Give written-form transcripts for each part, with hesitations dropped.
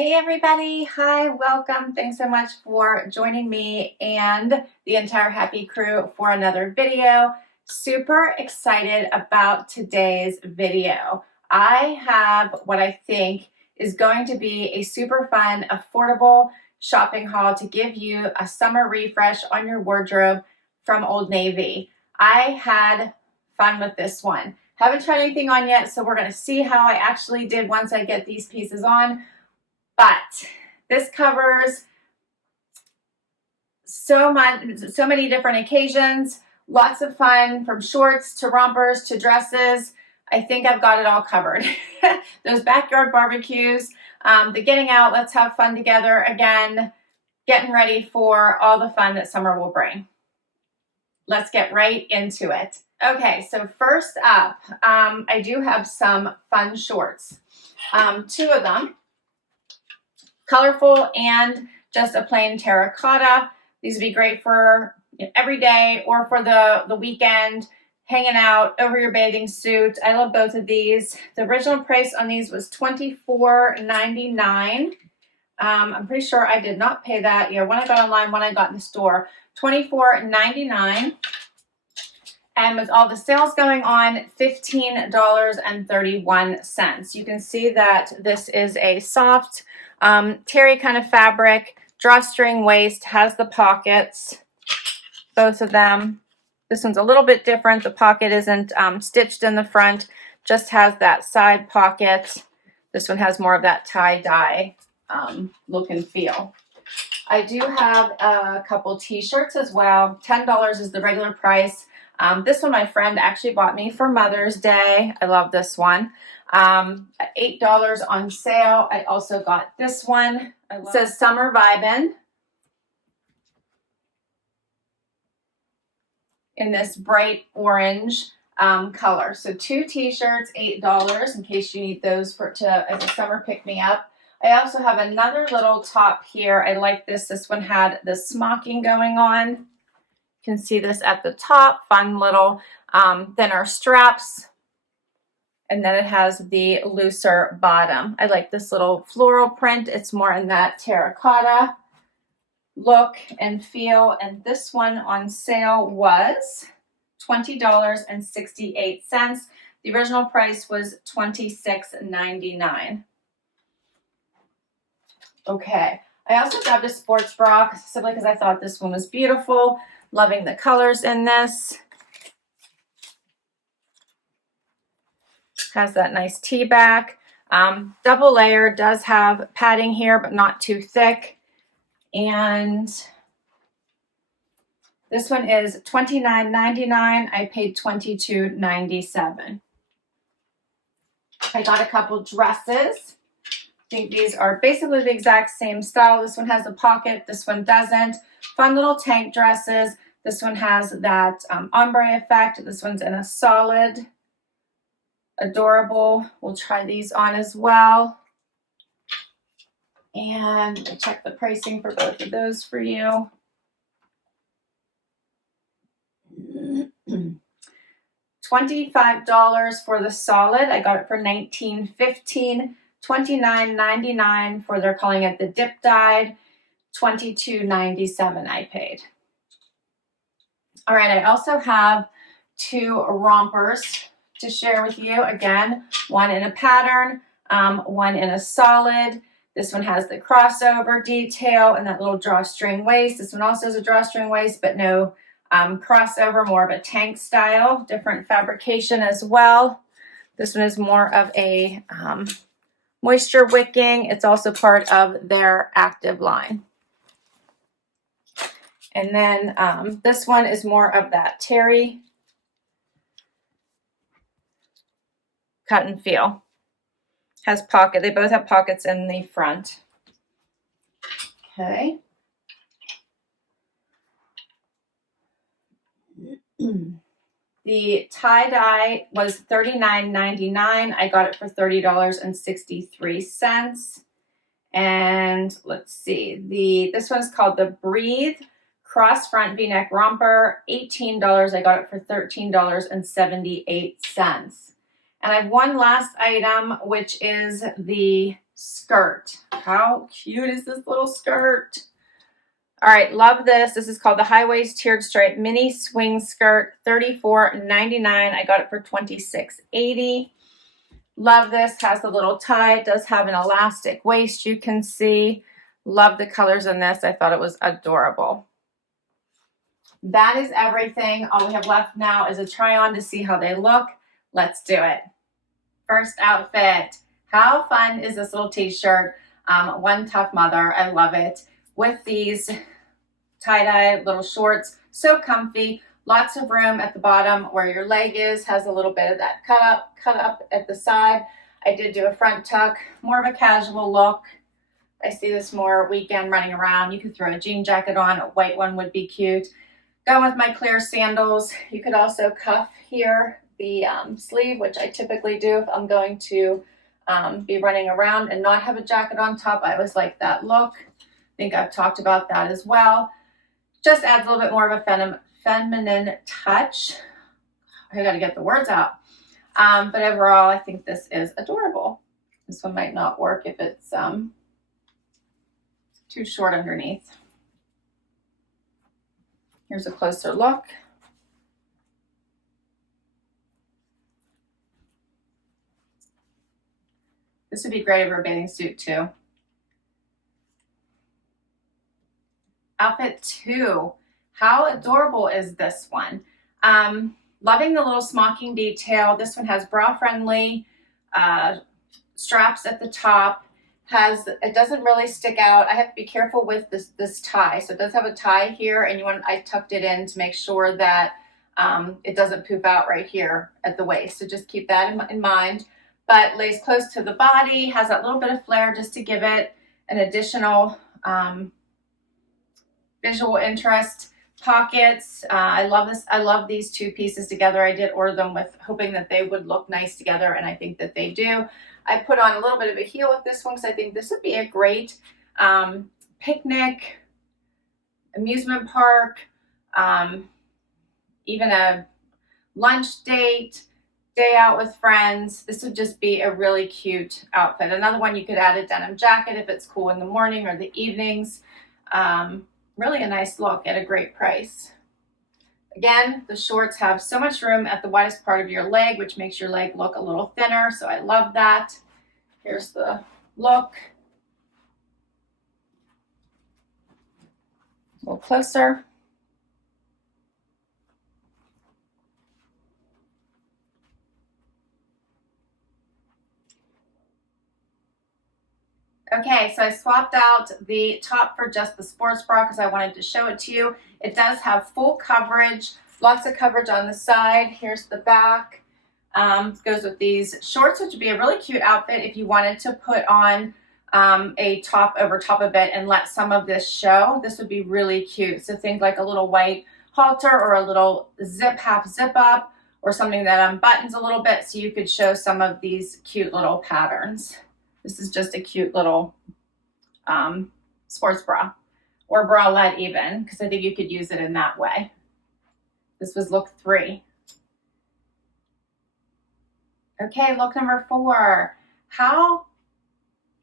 Hey everybody, hi, welcome. Thanks so much for joining me and the entire Happy crew for another video. Super excited about today's video. I have what I think is going to be a super fun, affordable shopping haul to give you a summer refresh on your wardrobe from Old Navy. I had fun with this one. Haven't tried anything on yet, so we're going to see how I actually did once I get these pieces on. But this covers so many different occasions, lots of fun, from shorts to rompers to dresses. I think I've got it all covered. Those backyard barbecues, the getting out, let's have fun together again, getting ready for all the fun that summer will bring. Let's get right into it. Okay, so first up, I do have some fun shorts. Two of them. Colorful and just a plain terracotta. These would be great for every day or for the weekend, hanging out over your bathing suit. I love both of these. The original price on these was $24.99. I'm pretty sure I did not pay that. When I got online, when I got in the store, $24.99. And with all the sales going on, $15.31. You can see that this is a soft terry kind of fabric, drawstring waist, has the pockets, both of them. This one's a little bit different. The pocket isn't stitched in the front, just has that side pocket. This one has more of that tie-dye look and feel. I do have a couple t-shirts as well. $10 is the regular price. This one my friend actually bought me for Mother's Day. I love this one. $8 on sale. I also got this one. It says Summer Vibin' in this bright orange color. So two t-shirts, $8 in case you need those as a summer pick-me-up. I also have another little top here. I like this. This one had the smocking going on. You can see this at the top, fun little thinner straps. And then it has the looser bottom. I like this little floral print. It's more in that terracotta look and feel. And this one on sale was $20.68. The original price was $26.99. Okay. I also grabbed a sports bra simply because I thought this one was beautiful. Loving the colors in this. Has that nice T-back. Double layer, does have padding here, but not too thick. And this one is $29.99. I paid $22.97. I got a couple dresses. I think these are basically the exact same style. This one has a pocket, this one doesn't. Fun little tank dresses. This one has that ombre effect. This one's in a solid. Adorable. We'll try these on as well. And I'll check the pricing for both of those for you. $25 for the solid. I got it for $19.15. $29.99 for, they're calling it the dip dyed. $22.97 I paid. All right, I also have two rompers to share with you. Again, one in a pattern, one in a solid. This one has the crossover detail and that little drawstring waist. This one also has a drawstring waist, but no crossover, more of a tank style, different fabrication as well. This one is more of a moisture wicking. It's also part of their active line. And then this one is more of that terry cut and feel. Has pocket. They both have pockets in the front. Okay. The tie-dye was $39.99. I got it for $30.63. And let's see. This one's called the Breathe Cross Front V-neck Romper. $18. I got it for $13.78. And I have one last item, which is the skirt. How cute is this little skirt? All right, love this. This is called the high waist tiered stripe mini swing skirt, $34.99. I got it for $26.80. Love this. Has the little tie. It does have an elastic waist, you can see. Love the colors in this. I thought it was adorable. That is everything. All we have left now is a try on to see how they look. Let's do it. First outfit. How fun is this little t-shirt? One Tough Mother. I love it. With these tie-dye little shorts. So comfy. Lots of room at the bottom where your leg is. Has a little bit of that cut up at the side. I did do a front tuck. More of a casual look. I see this more weekend running around. You could throw a jean jacket on. A white one would be cute. Go with my clear sandals. You could also cuff here the sleeve, which I typically do if I'm going to be running around and not have a jacket on top. I always like that look. I think I've talked about that as well. Just adds a little bit more of a feminine touch. I got to get the words out. But overall, I think this is adorable. This one might not work if it's too short underneath. Here's a closer look. This would be great over a bathing suit too. Outfit 2. How adorable is this one? Loving the little smocking detail. This one has bra-friendly straps at the top. It doesn't really stick out. I have to be careful with this tie. So it does have a tie here, and I tucked it in to make sure that it doesn't poof out right here at the waist. So just keep that in mind. But lays close to the body, has that little bit of flare just to give it an additional visual interest. Pockets. I love this. I love these two pieces together. I did order them with hoping that they would look nice together, and I think that they do. I put on a little bit of a heel with this one because I think this would be a great picnic, amusement park, even a lunch date, day out with friends. This would just be a really cute outfit. Another one, you could add a denim jacket if it's cool in the morning or the evenings. Really a nice look at a great price. Again, the shorts have so much room at the widest part of your leg, which makes your leg look a little thinner, so I love that. Here's the look. A little closer. Okay, so I swapped out the top for just the sports bra because I wanted to show it to you. It does have full coverage, lots of coverage on the side. Here's the back. Goes with these shorts, which would be a really cute outfit if you wanted to put on a top over top of it and let some of this show. This would be really cute. So things like a little white halter or a little half zip up, or something that unbuttons a little bit so you could show some of these cute little patterns. This is just a cute little sports bra, or bralette even, because I think you could use it in that way. This was look 3. Okay, look number 4. How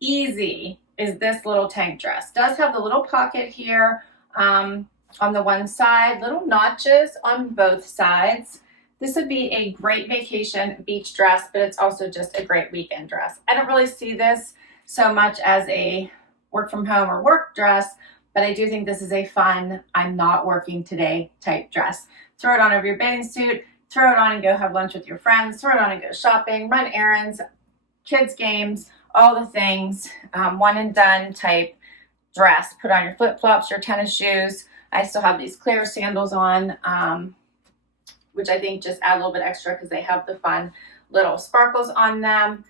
easy is this little tank dress? Does have the little pocket here on the one side, little notches on both sides. This would be a great vacation beach dress, but it's also just a great weekend dress. I don't really see this so much as a work from home or work dress, but I do think this is a fun, I'm not working today type dress. Throw it on over your bathing suit, throw it on and go have lunch with your friends, throw it on and go shopping, run errands, kids games, all the things. One and done type dress. Put on your flip-flops, your tennis shoes. I still have these clear sandals on, which I think just add a little bit extra because they have the fun little sparkles on them.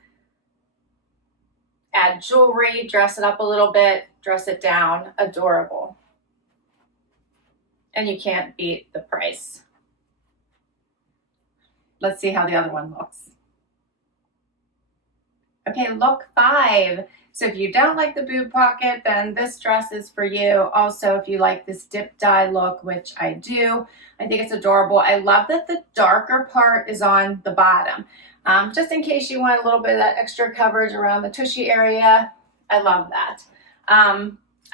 Add jewelry, dress it up a little bit, dress it down. Adorable. And you can't beat the price. Let's see how the other one looks. Okay, look 5. So if you don't like the boob pocket, then this dress is for you. Also, if you like this dip dye look, which I do, I think it's adorable. I love that the darker part is on the bottom. Just in case you want a little bit of that extra coverage around the tushy area, I love that.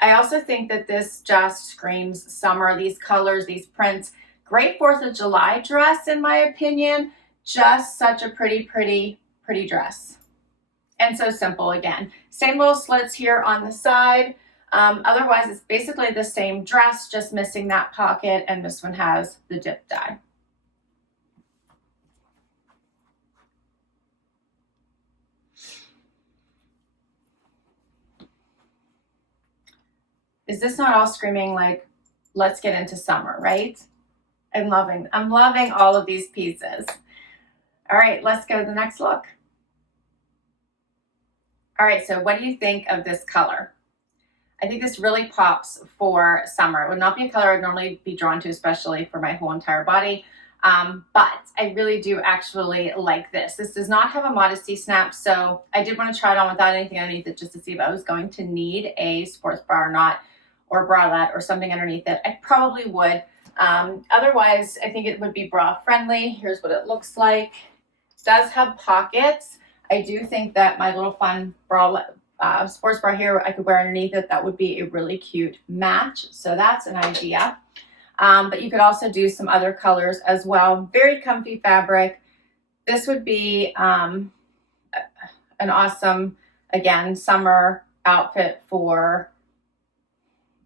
I also think that this just screams summer. These colors, these prints, great 4th of July dress in my opinion. Just such a pretty dress. And so simple again. Same little slits here on the side. Otherwise, it's basically the same dress, just missing that pocket, and this one has the dip dye. Is this not all screaming like, let's get into summer, right? I'm loving all of these pieces. All right, let's go to the next look. All right, so what do you think of this color? I think this really pops for summer. It would not be a color I'd normally be drawn to, especially for my whole entire body. But I really do actually like this. This does not have a modesty snap, so I did want to try it on without anything underneath it just to see if I was going to need a sports bra or not, or bralette or something underneath it. I probably would. Otherwise, I think it would be bra friendly. Here's what it looks like. It does have pockets. I do think that my little fun bralette, sports bra here I could wear underneath it. That would be a really cute match. So that's an idea. But you could also do some other colors as well. Very comfy fabric. This would be an awesome, again, summer outfit for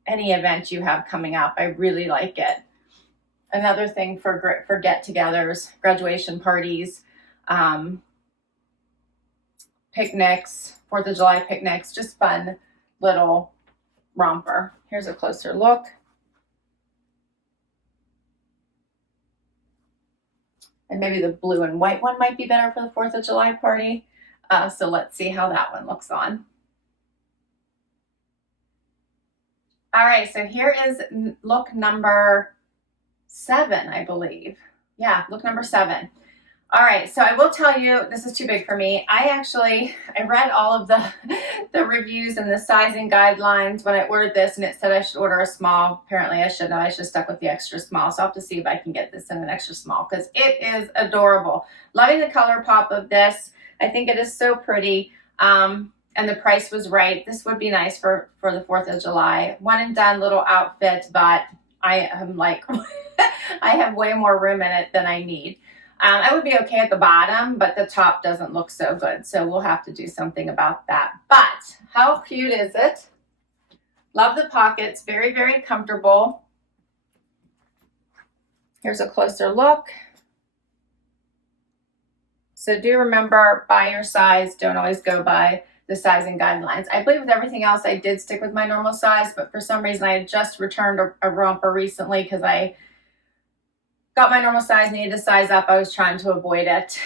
any event you have coming up. I really like it. Another thing for get-togethers, graduation parties, picnics, 4th of July picnics, just fun little romper. Here's a closer look. And maybe the blue and white one might be better for the 4th of July party. So let's see how that one looks on. All right, so here is look number 7, I believe. Yeah, look number 7. All right, so I will tell you, this is too big for me. I read all of the reviews and the sizing guidelines when I ordered this, and it said I should order a small. Apparently I shouldn't have. I should have stuck with the extra small. So I'll have to see if I can get this in an extra small because it is adorable. Loving the color pop of this. I think it is so pretty. And the price was right. This would be nice for the 4th of July. One and done little outfit, but I am like, I have way more room in it than I need. I would be okay at the bottom, but the top doesn't look so good. So we'll have to do something about that. But how cute is it? Love the pockets. Very comfortable. Here's a closer look. So do remember, buy your size. Don't always go by the sizing guidelines. I believe with everything else, I did stick with my normal size, but for some reason I had just returned a romper recently because I got my normal size, needed to size up. I was trying to avoid it,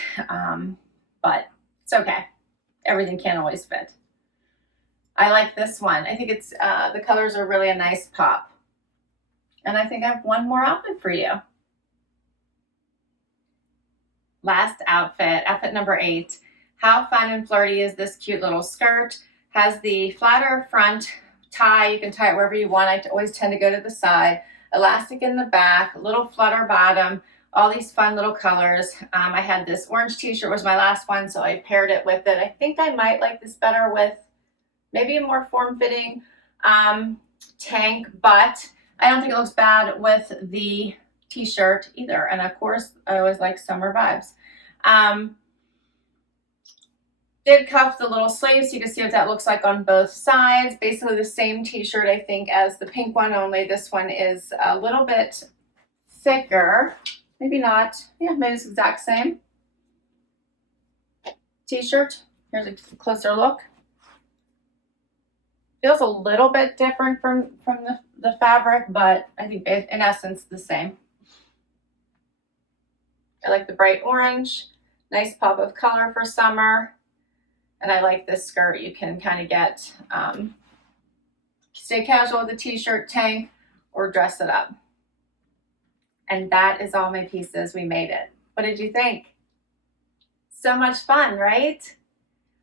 but it's okay. Everything can't always fit. I like this one. I think it's the colors are really a nice pop. And I think I have one more outfit for you. Last outfit, outfit number 8. How fun and flirty is this cute little skirt? Has the flatter front tie. You can tie it wherever you want. I always tend to go to the side. Elastic in the back, little flutter bottom, all these fun little colors. I had this orange t-shirt was my last one, so I paired it with it. I think I might like this better with maybe a more form-fitting tank, but I don't think it looks bad with the t-shirt either. And of course, I always like summer vibes. Did cuff the little sleeves, so you can see what that looks like on both sides. Basically the same t-shirt, I think, as the pink one, only this one is a little bit thicker. Maybe not. Yeah, maybe it's the exact same t-shirt. Here's a closer look. Feels a little bit different from the fabric, but I think in essence the same. I like the bright orange. Nice pop of color for summer. And I like this skirt. You can kind of get, stay casual with a t-shirt, tank, or dress it up. And that is all my pieces. We made it. What did you think? So much fun, right?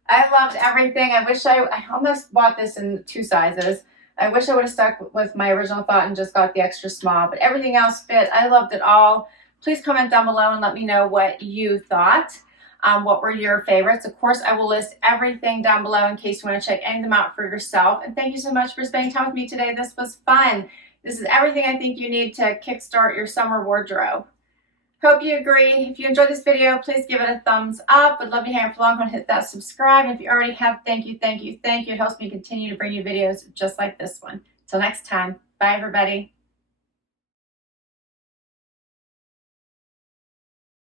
I loved everything. I wish I almost bought this in 2 sizes. I wish I would have stuck with my original thought and just got the extra small, but everything else fit. I loved it all. Please comment down below and let me know what you thought. what were your favorites. Of course, I will list everything down below in case you want to check any of them out for yourself. And thank you so much for spending time with me today. This was fun. This is everything I think you need to kickstart your summer wardrobe. Hope you agree. If you enjoyed this video, please give it a thumbs up. Would love to hang out for long. Hit that subscribe. And if you already have, thank you, thank you, thank you. It helps me continue to bring you videos just like this one. Till next time. Bye, everybody.